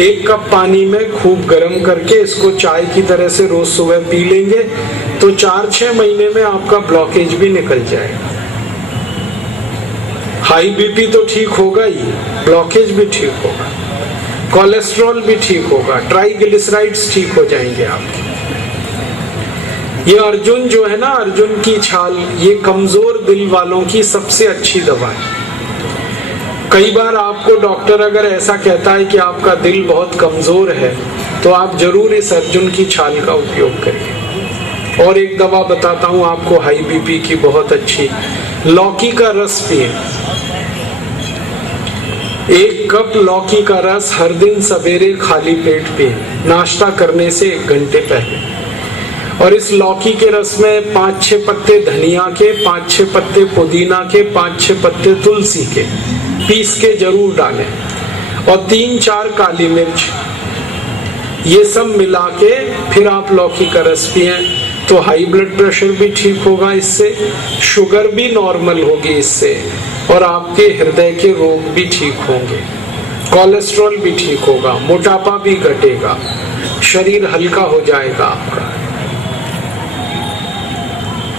1 cup पानी में खूब गर्म करके इसको चाय की तरह से रोज सुबह पी लेंगे तो 4-6 महीने में आपका ब्लॉकेज भी निकल जाएगा। हाई बीपी तो ठीक होगा ही, ब्लॉकेज भी ठीक होगा, कोलेस्ट्रॉल भी ठीक होगा, ट्राइग्लिसराइड्स ठीक हो जाएंगे आपके। ये अर्जुन जो है ना, अर्जुन की छाल, ये कमजोर दिल वालों की सबसे अच्छी दवा है। कई बार आपको डॉक्टर अगर ऐसा कहता है कि आपका दिल बहुत कमजोर है तो आप जरूर इस अर्जुन की छाल का उपयोग करिए। और एक दवा बताता हूं आपको हाई बीपी की बहुत अच्छी, लौकी का रस पिए। 1 कप लौकी का रस हर दिन सवेरे खाली पेट पिए, नाश्ता करने से 1 घंटे पहले। और इस लौकी के रस में 5-6 पत्ते धनिया के, 5-6 पत्ते पुदीना के, 5-6 पत्ते तुलसी के पीस के जरूर डालें और 3-4 काली मिर्च, ये सब मिला के फिर आप लौकी का रस पिए तो हाई ब्लड प्रेशर भी ठीक होगा इससे, शुगर भी नॉर्मल होगी इससे, और आपके हृदय के रोग भी ठीक होंगे, कोलेस्ट्रॉल भी ठीक होगा, मोटापा भी घटेगा, शरीर हल्का हो जाएगा आपका।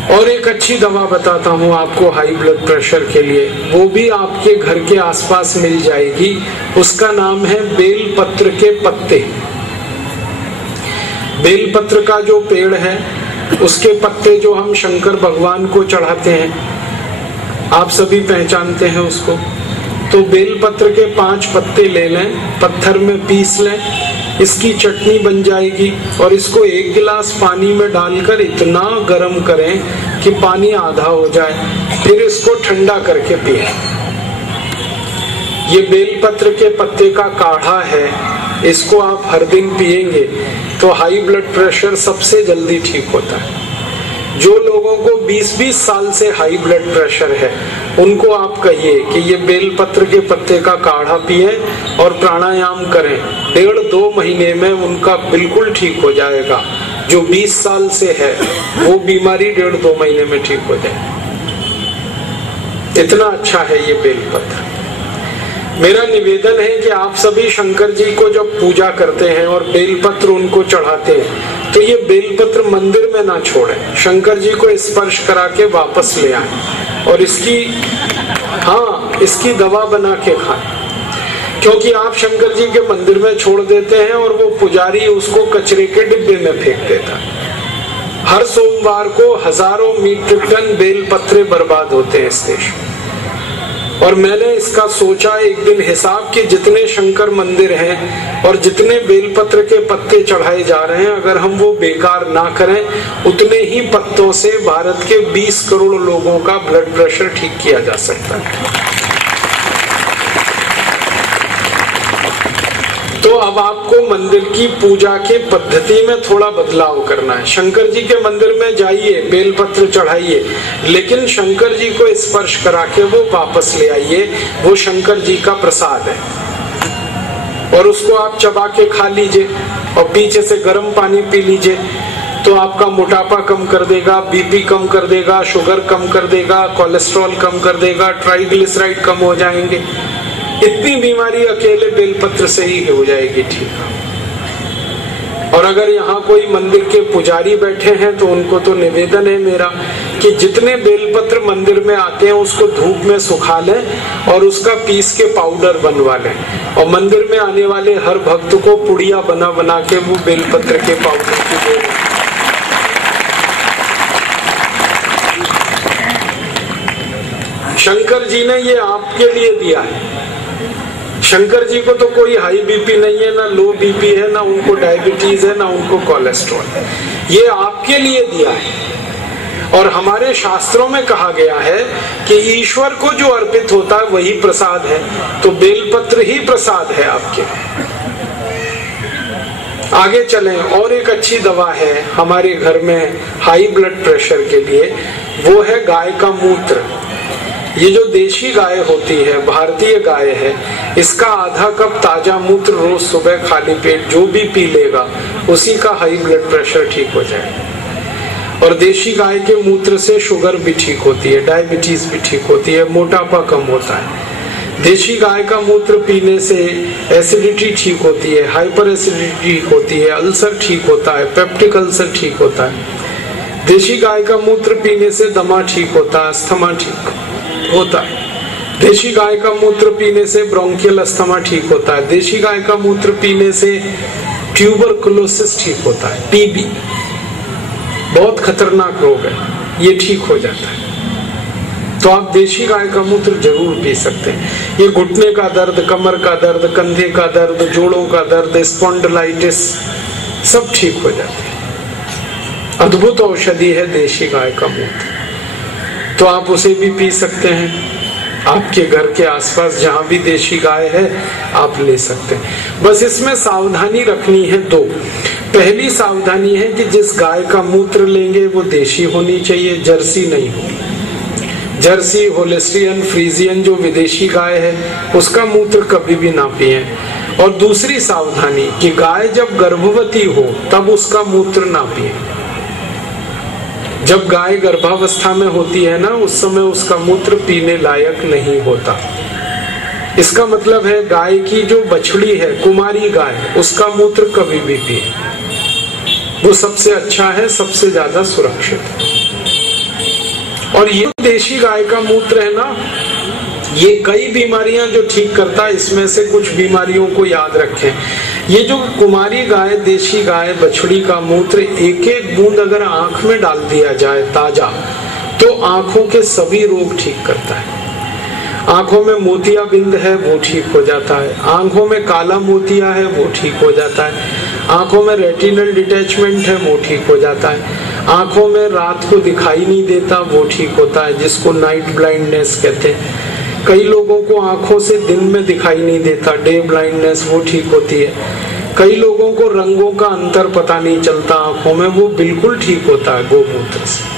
और एक अच्छी दवा बताता हूं आपको हाई ब्लड प्रेशर के लिए, वो भी आपके घर के आसपास मिल जाएगी। उसका नाम है बेल पत्र के पत्ते। बेल पत्र का जो पेड़ है उसके पत्ते जो हम शंकर भगवान को चढ़ाते हैं, आप सभी पहचानते हैं उसको। तो बेल पत्र के 5 पत्ते ले लें, पत्थर में पीस लें, इसकी चटनी बन जाएगी और इसको 1 गिलास पानी में डालकर इतना गर्म करें कि पानी आधा हो जाए, फिर इसको ठंडा करके पिए। ये बेलपत्र के पत्ते का काढ़ा है, इसको आप हर दिन पिएंगे तो हाई ब्लड प्रेशर सबसे जल्दी ठीक होता है। जो लोगों को 20-20 साल से हाई ब्लड प्रेशर है उनको आप कहिए कि ये बेलपत्र के पत्ते का काढ़ा पिए और प्राणायाम करें, 1.5-2 महीने में उनका बिल्कुल ठीक हो जाएगा। जो 20 साल से है वो बीमारी 1.5-2 महीने में ठीक हो जाए। इतना अच्छा है ये बेलपत्र। मेरा निवेदन है कि आप सभी शंकर जी को जब पूजा करते हैं और बेलपत्र उनको चढ़ाते हैं तो ये बेलपत्र मंदिर में ना छोड़ें, शंकर जी को स्पर्श करा के वापस ले आए और इसकी दवा बना के खाएं। क्योंकि आप शंकर जी के मंदिर में छोड़ देते हैं और वो पुजारी उसको कचरे के डिब्बे में फेंक देता है। हर सोमवार को हजारों मीट्रिक टन बेलपत्रे बर्बाद होते हैं इस देश में। और मैंने इसका सोचा एक दिन हिसाब के जितने शंकर मंदिर हैं और जितने बेलपत्र के पत्ते चढ़ाए जा रहे हैं, अगर हम वो बेकार ना करें, उतने ही पत्तों से भारत के 20 करोड़ लोगों का ब्लड प्रेशर ठीक किया जा सकता है। तो अब आपको मंदिर की पूजा के पद्धति में थोड़ा बदलाव करना है। शंकर जी के मंदिर में जाइए, बेलपत्र चढ़ाइए, लेकिन शंकर जी को स्पर्श करा के वो वापस ले आइए, वो शंकर जी का प्रसाद है। और उसको आप चबा के खा लीजिए और पीछे से गर्म पानी पी लीजिए, तो आपका मोटापा कम कर देगा, बीपी कम कर देगा, शुगर कम कर देगा, कोलेस्ट्रॉल कम कर देगा, ट्राइग्लिसराइड कम हो जाएंगे। इतनी बीमारी अकेले बेलपत्र से ही हो जाएगी ठीक। और अगर यहाँ कोई मंदिर के पुजारी बैठे हैं तो उनको तो निवेदन है मेरा कि जितने बेलपत्र मंदिर में आते हैं उसको धूप में सुखा लें और उसका पीस के पाउडर बनवा लें और मंदिर में आने वाले हर भक्त को पुड़िया बना बना के वो बेलपत्र के पाउडर की दे। शंकर जी ने ये आपके लिए दिया है। शंकर जी को तो कोई हाई बीपी नहीं है, ना लो बीपी है, ना उनको डायबिटीज है, ना उनको कोलेस्ट्रॉल है। ये आपके लिए दिया है। और हमारे शास्त्रों में कहा गया है कि ईश्वर को जो अर्पित होता है वही प्रसाद है, तो बेलपत्र ही प्रसाद है आपके। आगे चलें, और एक अच्छी दवा है हमारे घर में हाई ब्लड प्रेशर के लिए, वो है गाय का मूत्र। ये जो देशी गाय होती है, भारतीय गाय है, इसका आधा कप ताजा मूत्र रोज सुबह खाली पेट जो भी पी लेगा उसी का हाई ब्लड प्रेशर ठीक हो जाएगा। और देशी गाय के मूत्र से शुगर भी ठीक होती है, डायबिटीज भी ठीक होती है, मोटापा कम होता है। देशी गाय का मूत्र पीने से एसिडिटी ठीक होती है, हाइपर एसिडिटी ठीक होती है, अल्सर ठीक होता है, पेप्टिक अल्सर ठीक होता है। देशी गाय का मूत्र पीने से दमा ठीक होता है, अस्थमा ठीक होता है। देशी गाय का मूत्र पीने से ब्रोंकियल अस्थमा ठीक होता है। देशी गाय का मूत्र पीने से ट्यूबरकुलोसिस ठीक होता है, टीबी बहुत खतरनाक रोग है, ये ठीक हो जाता है। तो आप देशी गाय का मूत्र जरूर पी सकते हैं। ये घुटने का दर्द, कमर का दर्द, कंधे का दर्द, जोड़ों का दर्द, स्पॉन्डिलाइटिस सब ठीक हो जाते हैं। अद्भुत औषधि है देशी गाय का मूत्र। तो आप उसे भी पी सकते हैं। आपके घर के आसपास जहां भी देशी गाय है आप ले सकते हैं। बस इसमें सावधानी रखनी है दो। पहली सावधानी है कि जिस गाय का मूत्र लेंगे वो देशी होनी चाहिए, जर्सी नहीं हो। जर्सी, होलिस्टियन, फ्रीजियन जो विदेशी गाय है उसका मूत्र कभी भी ना पिए। और दूसरी सावधानी कि गाय जब गर्भवती हो तब उसका मूत्र ना पिए। जब गाय गर्भावस्था में होती है ना, उस समय उसका मूत्र पीने लायक नहीं होता। इसका मतलब है गाय की जो बछड़ी है, कुमारी गाय, उसका मूत्र कभी भी पिए, वो सबसे अच्छा है, सबसे ज्यादा सुरक्षित है। और ये देशी गाय का मूत्र है ना, ये कई बीमारियां जो ठीक करता है। इसमें से कुछ बीमारियों को याद रखें। ये जो कुमारी गाय, देशी गाय, बछड़ी का मूत्र एक एक बूंद अगर आंख में डाल दिया जाए ताजा, तो आंखों के सभी रोग ठीक करता है। आंखों में मोतियाबिंद है वो ठीक हो जाता है, आंखों में काला मोतिया है वो ठीक हो जाता है, आंखों में रेटिनल डिटैचमेंट है वो ठीक हो जाता है, आंखों में रात को दिखाई नहीं देता वो ठीक होता है, जिसको नाइट ब्लाइंडनेस कहते हैं। कई लोगों को आंखों से दिन में दिखाई नहीं देता, डे ब्लाइंडनेस, वो ठीक होती है। कई लोगों को रंगों का अंतर पता नहीं चलता आंखों में, वो बिल्कुल ठीक होता है गोमूत्र से।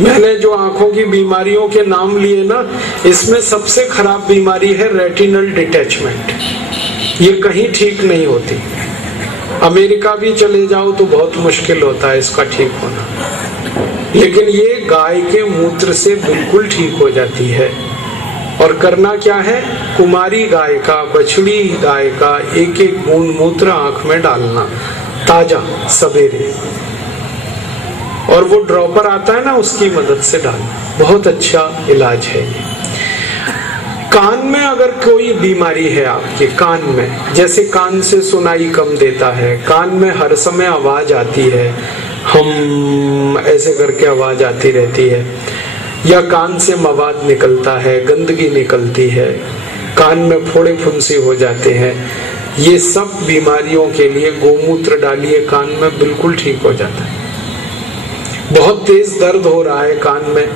मैंने जो आंखों की बीमारियों के नाम लिए ना, इसमें सबसे खराब बीमारी है रेटिनल डिटैचमेंट। ये कहीं ठीक नहीं होती। अमेरिका भी चले जाओ तो बहुत मुश्किल होता है इसका ठीक होना, लेकिन ये गाय के मूत्र से बिल्कुल ठीक हो जाती है। और करना क्या है, कुमारी गाय का, बछड़ी गाय का एक एक बूंद मूत्र आंख में डालना ताजा सवेरे, और वो ड्रॉपर आता है ना, उसकी मदद से डालना। बहुत अच्छा इलाज है ये। कान में अगर कोई बीमारी है आपके कान में, जैसे कान से सुनाई कम देता है, कान में हर समय आवाज आती है, हम ऐसे करके आवाज आती रहती है, या कान से मवाद निकलता है, गंदगी निकलती है, कान में फोड़े फुंसी हो जाते हैं, ये सब बीमारियों के लिए गोमूत्र डालिए कान में, बिल्कुल ठीक हो जाता है। बहुत तेज दर्द हो रहा है कान में,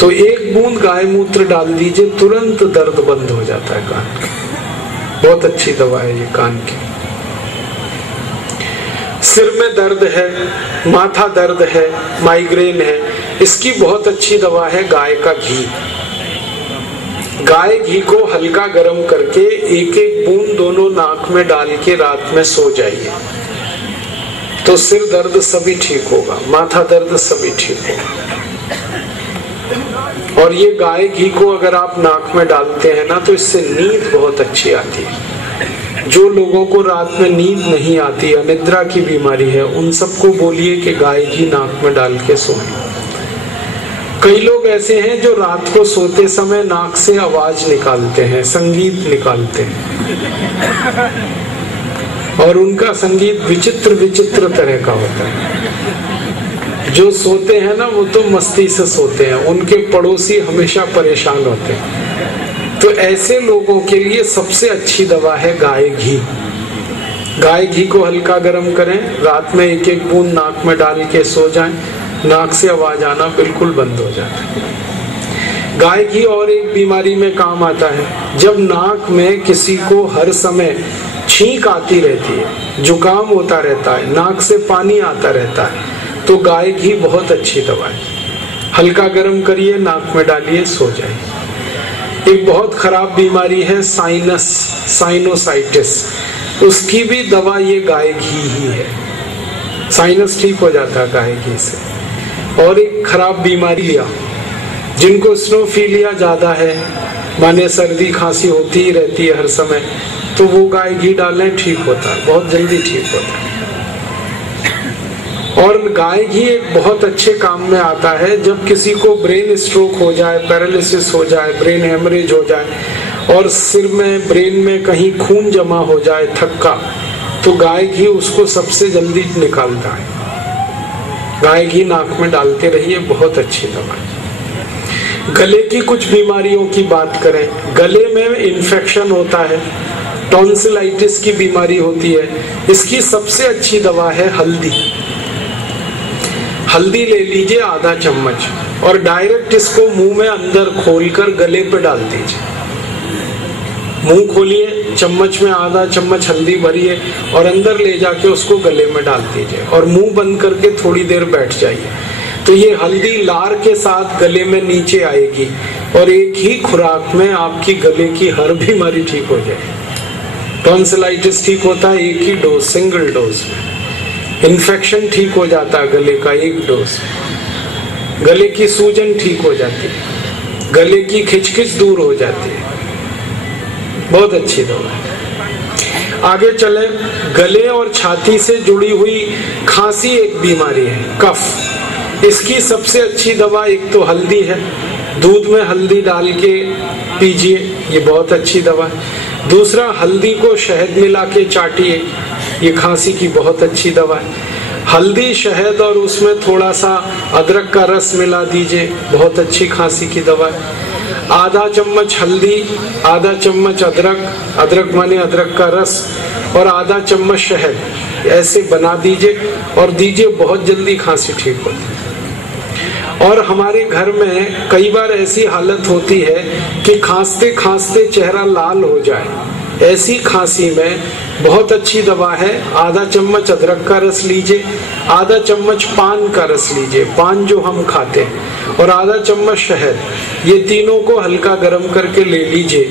तो एक बूंद गाय मूत्र डाल दीजिए, तुरंत दर्द बंद हो जाता है कान का। बहुत अच्छी दवा है ये कान की। सिर में दर्द है, माथा दर्द है, माइग्रेन है, इसकी बहुत अच्छी दवा है गाय का घी। गाय घी को हल्का गर्म करके एक एक बूंद दोनों नाक में डाल के रात में सो जाइए, तो सिर दर्द सभी ठीक होगा, माथा दर्द सभी ठीक होगा। और ये गाय घी को अगर आप नाक में डालते हैं ना, तो इससे नींद बहुत अच्छी आती है। जो लोगों को रात में नींद नहीं आती, अनिद्रा की बीमारी है, उन सबको बोलिए कि गाय घी नाक में डाल के सोएं। कई लोग ऐसे हैं जो रात को सोते समय नाक से आवाज निकालते हैं, संगीत निकालते हैं, और उनका संगीत विचित्र विचित्र तरह का होता है। जो सोते हैं ना, वो तो मस्ती से सोते हैं, उनके पड़ोसी हमेशा परेशान होते हैं। तो ऐसे लोगों के लिए सबसे अच्छी दवा है गाय घी। गाय घी को हल्का गर्म करें, रात में एक एक बूंद नाक में डाल के सो जाएं, नाक से आवाज आना बिल्कुल बंद हो जाता है। गाय घी और एक बीमारी में काम आता है, जब नाक में किसी को हर समय छींक आती रहती है, जुकाम होता रहता है, नाक से पानी आता रहता है, तो गाय घी बहुत अच्छी दवा है। हल्का गर्म करिए, नाक में डालिए, सो जाइए। एक बहुत खराब बीमारी है साइनस, साइनोसाइटिस, उसकी भी दवा ये गाय घी ही है। साइनस ठीक हो जाता है गाय घी से। और एक खराब बीमारी लिया, जिनको स्नोफीलिया ज्यादा है, माने सर्दी खांसी होती ही रहती है हर समय, तो वो गाय घी डालें, ठीक होता है, बहुत जल्दी ठीक होता है। और गाय घी एक बहुत अच्छे काम में आता है जब किसी को ब्रेन स्ट्रोक हो जाए, पैरालिसिस हो जाए, ब्रेन हेमरेज हो जाए और सिर में, ब्रेन में कहीं खून जमा हो जाए, थक्का, तो गाय घी उसको सबसे जल्दी निकालता है। गाय घी नाक में डालते रहिए, बहुत अच्छी दवा है। गले की कुछ बीमारियों की बात करें, गले में इन्फेक्शन होता है, टॉन्सिलाइटिस की बीमारी होती है, इसकी सबसे अच्छी दवा है हल्दी। हल्दी ले लीजिए आधा चम्मच और डायरेक्ट इसको मुंह में अंदर खोलकर गले पे डाल दीजिए। मुंह खोलिए, चम्मच में आधा चम्मच हल्दी भरिए और अंदर ले जाके उसको गले में डाल दीजिए और मुंह बंद करके थोड़ी देर बैठ जाइए। तो ये हल्दी लार के साथ गले में नीचे आएगी और एक ही खुराक में आपकी गले की हर बीमारी ठीक हो जाएगी। टॉन्सिलाइटिस ठीक होता है एक ही डोज, सिंगल डोज में। इन्फेक्शन ठीक हो जाता है गले का एक डोज। गले की सूजन ठीक हो जाती है, गले की खिचखिच दूर हो जाती है, बहुत अच्छी दवा है। आगे चले, गले और छाती से जुड़ी हुई खांसी एक बीमारी है, कफ। इसकी सबसे अच्छी दवा एक तो हल्दी है, दूध में हल्दी डाल के पीजिए, ये बहुत अच्छी दवा है। दूसरा, हल्दी को शहद मिला के चाटिए, ये खांसी की बहुत अच्छी दवा है। हल्दी, शहद और उसमें थोड़ा सा अदरक का रस मिला दीजिए, बहुत अच्छी खांसी की दवा है। आधा चम्मच हल्दी, आधा चम्मच अदरक, अदरक माने अदरक का रस, और आधा चम्मच शहद, ऐसे बना दीजिए और दीजिए, बहुत जल्दी खांसी ठीक होती है। और हमारे घर में कई बार ऐसी हालत होती है कि खांसते खांसते चेहरा लाल हो जाए। ऐसी खांसी में बहुत अच्छी दवा है, आधा चम्मच अदरक का रस लीजिए, आधा चम्मच पान का रस लीजिए, पान जो हम खाते हैं, और आधा चम्मच शहद, ये तीनों को हल्का गर्म करके ले लीजिए,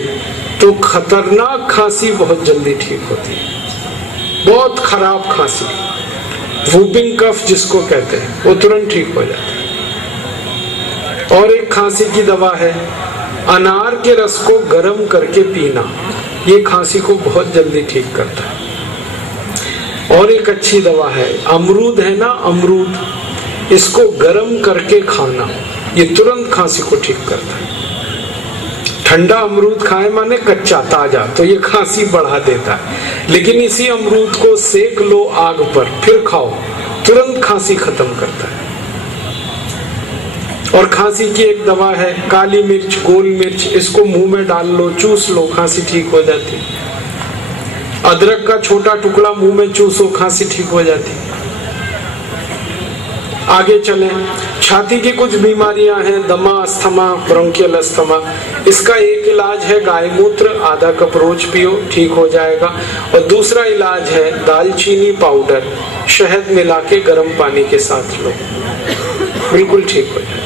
तो खतरनाक खांसी बहुत जल्दी ठीक होती है। बहुत खराब खांसी, वूपिंग कफ जिसको कहते हैं, वो तुरंत ठीक हो जाता है। और एक खांसी की दवा है, अनार के रस को गर्म करके पीना, ये खांसी को बहुत जल्दी ठीक करता है। और एक अच्छी दवा है, अमरूद है ना, अमरूद, इसको गर्म करके खाना, ये तुरंत खांसी को ठीक करता है। ठंडा अमरूद खाए माने कच्चा ताजा, तो ये खांसी बढ़ा देता है, लेकिन इसी अमरूद को सेक लो आग पर, फिर खाओ, तुरंत खांसी खत्म करता है। और खांसी की एक दवा है, काली मिर्च, गोल मिर्च, इसको मुंह में डाल लो, चूस लो, खांसी ठीक हो जाती है। अदरक का छोटा टुकड़ा मुंह में चूसो, खांसी ठीक हो जाती है। आगे चलें, छाती की कुछ बीमारियां हैं, दमा, अस्थमा, ब्रोंकियल अस्थमा, इसका एक इलाज है गाय मूत्र, आधा कप रोज पियो, ठीक हो जाएगा। और दूसरा इलाज है दालचीनी पाउडर, शहद मिला के गर्म पानी के साथ लो, बिल्कुल ठीक हो जाएगा।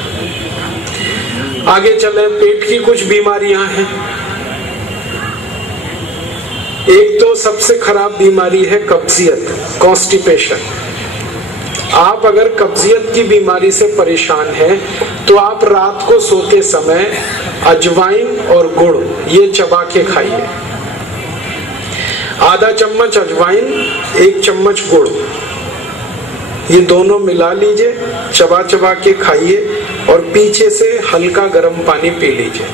आगे चले, पेट की कुछ बीमारियां हैं। एक तो सबसे खराब बीमारी है कब्जियत, कॉन्स्टिपेशन। आप अगर कब्जियत की बीमारी से परेशान हैं, तो आप रात को सोते समय अजवाइन और गुड़ ये चबा के खाइए। आधा चम्मच अजवाइन, एक चम्मच गुड़, ये दोनों मिला लीजिए, चबा चबा के खाइए और पीछे से हल्का गर्म पानी पी लीजिए,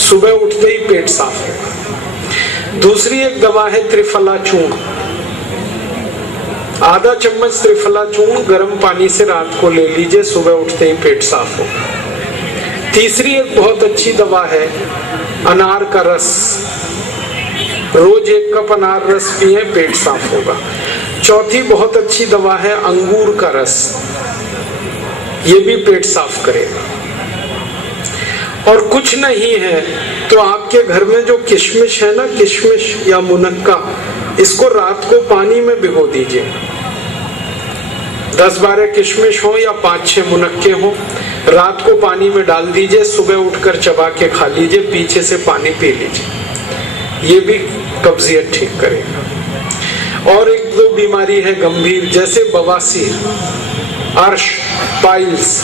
सुबह उठते ही पेट साफ होगा। दूसरी एक दवा है त्रिफला चूर्ण, आधा चम्मच त्रिफला चूर्ण गर्म पानी से रात को ले लीजिए, सुबह उठते ही पेट साफ होगा। तीसरी एक बहुत अच्छी दवा है अनार का रस, रोज 1 कप अनार रस पिए, पेट साफ होगा। चौथी बहुत अच्छी दवा है अंगूर का रस, ये भी पेट साफ करेगा। और कुछ नहीं है तो आपके घर में जो किशमिश है ना, किशमिश या मुनक्का, इसको रात को पानी में भिगो दीजिए। 10-12 किशमिश हो या 5-6 मुनक्के हो, रात को पानी में डाल दीजिए, सुबह उठकर चबा के खा लीजिए, पीछे से पानी पी लीजिए, ये भी कब्जियत ठीक करेगा। और एक दो बीमारी है गंभीर, जैसे बवासीर, अर्श, पाइल्स,